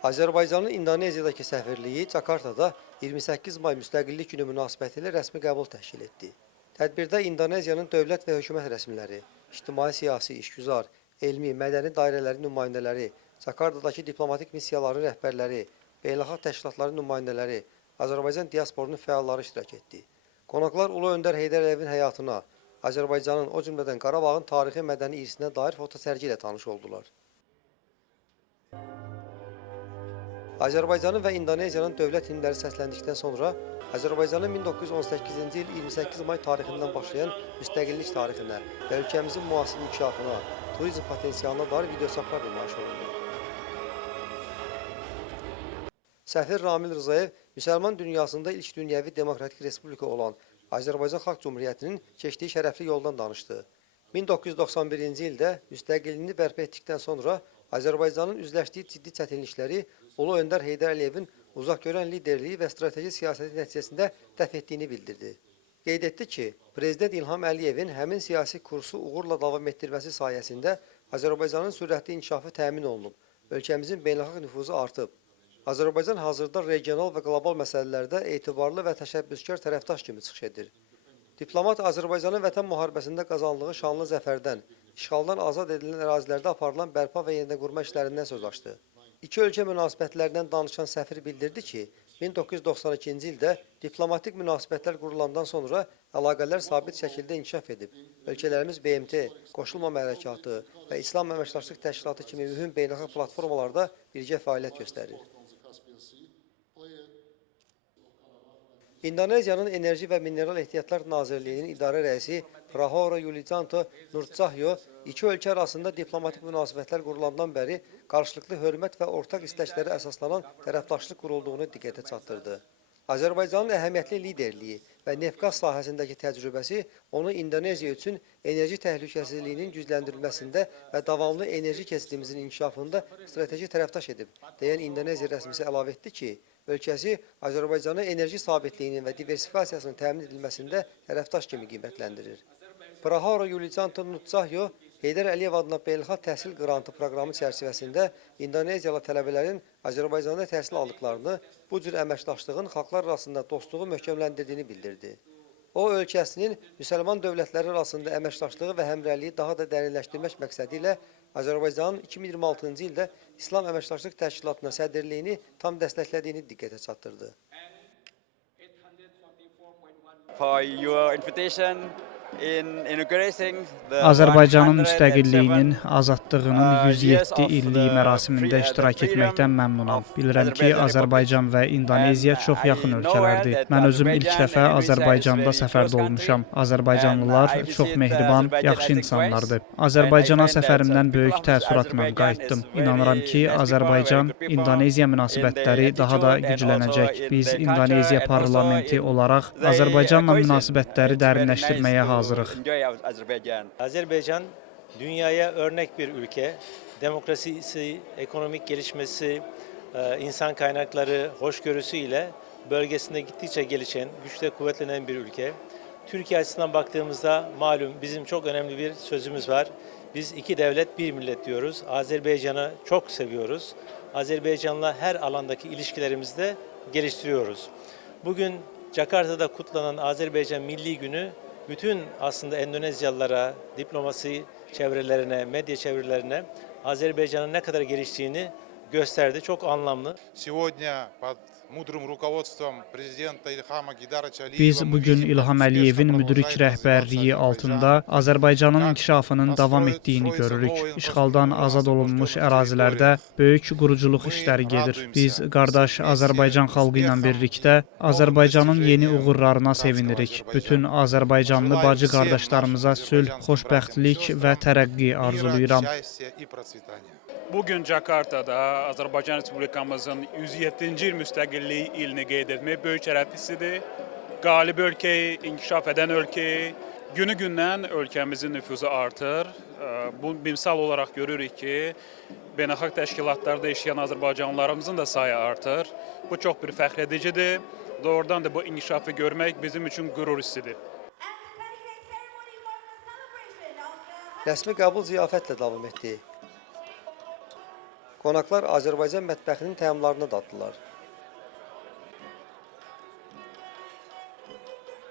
Azərbaycanın İndoneziyadakı səfirliyi Cakartada 28 may Müstəqillik Günü münasibətilə rəsmi qəbul təşkil etdi. Tədbirdə İndoneziyanın dövlət və hökumət rəsmiləri, ictimai-siyasi, işgüzar, elmi, mədəni dairələrin nümayəndələri, Cakartadakı diplomatik missiyaların rəhbərləri, beynəlxalq təşkilatların nümayəndələri, Azərbaycan diasporunun fəalları iştirak etdi. Qonaqlar Ulu Öndər Heydər Əliyevin həyatına, Azərbaycanın, o cümlədən Qarabağın tarixi mədəni irsinə dair fotosərgi ilə tanış oldular. Azərbaycanın və İndoneziyanın dövlət himnləri səsləndikdən sonra Azərbaycanın 1918-ci il 28 may tarixindən başlayan müstəqillik tarixinə və ölkəmizin müasir inkişafına, turizm potensialına dair videosaflar nümayiş olundu. Səfir Ramil Rzayev müsəlman dünyasında ilk dünyəvi demokratik respublika olan Azərbaycan Xalq Cumhuriyyətinin keçdiyi şərəfli yoldan danışdı. 1991-ci ildə müstəqilliyini bərpa etdikdən sonra Azərbaycanın üzləşdiyi ciddi çətinlikləri Ulu Öndər Heydər Əliyevin uzaqgörən liderliyi və strateji siyasəti nəticəsində dəf etdiyini bildirdi. Qeyd etdi ki, Prezident İlham Əliyevin həmin siyasi kursu uğurla davam etdirməsi sayəsində Azərbaycanın sürətli inkişafı təmin olunub, ölkəmizin beynəlxalq nüfuzu artıb. Azərbaycan hazırda regional və qlobal məsələlərdə etibarlı və təşəbbüskar tərəfdaş kimi çıxış edir. Diplomat Azərbaycanın vətən müharibəsində qazandığı şanlı zəfərdən, işğaldan azad edilən ərazilərdə aparılan bərpa və yenidən qurma işlərindən söz açdı. İki ölkə münasibətlərindən danışan səfir bildirdi ki, 1992-ci ildə diplomatik münasibətlər qurulandan sonra əlaqələr sabit şəkildə inkişaf edib. Ölkələrimiz BMT, Qoşulmama Hərəkatı və İslam Əməkdaşlıq Təşkilatı kimi mühüm beynəlxalq platformalarda birgə fəaliyyət göstərir. İndoneziyanın Enerji və Mineral Ehtiyatlar Nazirliyinin idarə rəisi Prahono Yulijanto Nurcahyo iki ölkə arasında diplomatik münasibətlər qurulandan bəri qarşılıqlı hörmət və ortaq istəklərə əsaslanan tərəfdaşlıq qurulduğunu diqqətə çatdırdı. Azərbaycanın əhəmiyyətli liderliyi və neft-qaz sahəsindəki təcrübəsi onu İndoneziya üçün enerji təhlükəsizliyinin gücləndirilməsində və davamlı enerji keçidimizin inkişafında strateji tərəfdaş edib, deyən İndoneziya rəsmisi əlavə etdi ki, ölkəsi Azərbaycanı enerji sabitliyinin və diversifikasiyasının təmin edilməsində tərəfdaş kimi qiymətləndirir. Prahono Yulijanto Nurcahyo Heydər Əliyev adına beynəlxalq təhsil qrantı proqramı çərçivəsində İndoneziyalı tələbələrin Azərbaycanda təhsil aldıqlarını, bu cür əməkdaşlığın xalqlar arasında dostluğu möhkəmləndirdiyini bildirdi. O, ölkəsinin müsəlman dövlətləri arasında əməkdaşlığı və həmrəyliyi daha da dərinləşdirmək məqsədi ilə Azərbaycanın 2026-cı ildə İslam Əməkdaşlıq Təşkilatına sədrliyini tam dəstəklədiyini diqqətə çatdırdı. For your invitation in inaugurating the Azərbaycanın müstəqilliyinin, azadlığının 107 illik mərasimində iştirak etməkdən məmnunam. Bilirəm ki, Azərbaycan və İndoneziya çox yaxın ölkələrdir. Mən özüm ilk dəfə Azərbaycanda səfərdə olmuşam. Azərbaycanlılar çox mehriban, yaxşı insanlardır. Azərbaycana səfərimdən böyük təəssüratla qayıtdım. İnanıram ki, Azərbaycan-İndoneziya münasibətləri daha da güclənəcək. Biz İndoneziya parlamenti olaraq Azərbaycanla münasibətləri dərinləşdirməyə hazırıq. Azerbaycan dünyaya örnek bir ülke. Demokrasisi, ekonomik gelişmesi, insan kaynakları, hoşgörüsüyle bölgesinde gittikçe gelişen, güçle kuvvetlenen bir ülke. Türkiye açısından baktığımızda malum bizim çok önemli bir sözümüz var. Biz iki devlet bir millet diyoruz. Azerbaycan'ı çok seviyoruz. Azerbaycan'la her alandaki ilişkilerimizi de geliştiriyoruz. Bugün Jakarta'da kutlanan Azerbaycan Milli Günü bütün aslında Endonezyalılara, diplomasi çevrelerine, medya çevrelerine Azerbaycan'ın ne kadar geliştiğini gösterdi. Çok anlamlı. Biz bugün İlham Əliyevin müdrik rəhbərliyi altında Azərbaycanın inkişafının davam etdiyini görürük. İşğaldan azad olunmuş ərazilərdə böyük quruculuq işləri gedir. Biz qardaş Azərbaycan xalqı ilə birlikdə Azərbaycanın yeni uğurlarına sevinirik. Bütün Azərbaycanlı bacı qardaşlarımıza sülh, xoşbəxtlik və tərəqqi arzulayıram. Bugün Jakarta'da Azərbaycan Respublikamızın 107. il müstəqilliyi ilini qeyd etmək böyük şərəf hissidir. Qalib ölkə, inkişaf edən ölkə, günü-gündən ölkəmizin nüfuzu artır. Bu misal olaraq görürük ki, beynəlxalq təşkilatlarda işləyən Azərbaycanlılarımızın da sayı artır. Bu çox bir fəxr edicidir. Doğrudan da bu inkişafı görmək bizim üçün qürur hissidir. Rəsmi qəbul ziyafətlə davam etdi. Qonaqlar Azərbaycan mətbəxinin təamlarını daddılar.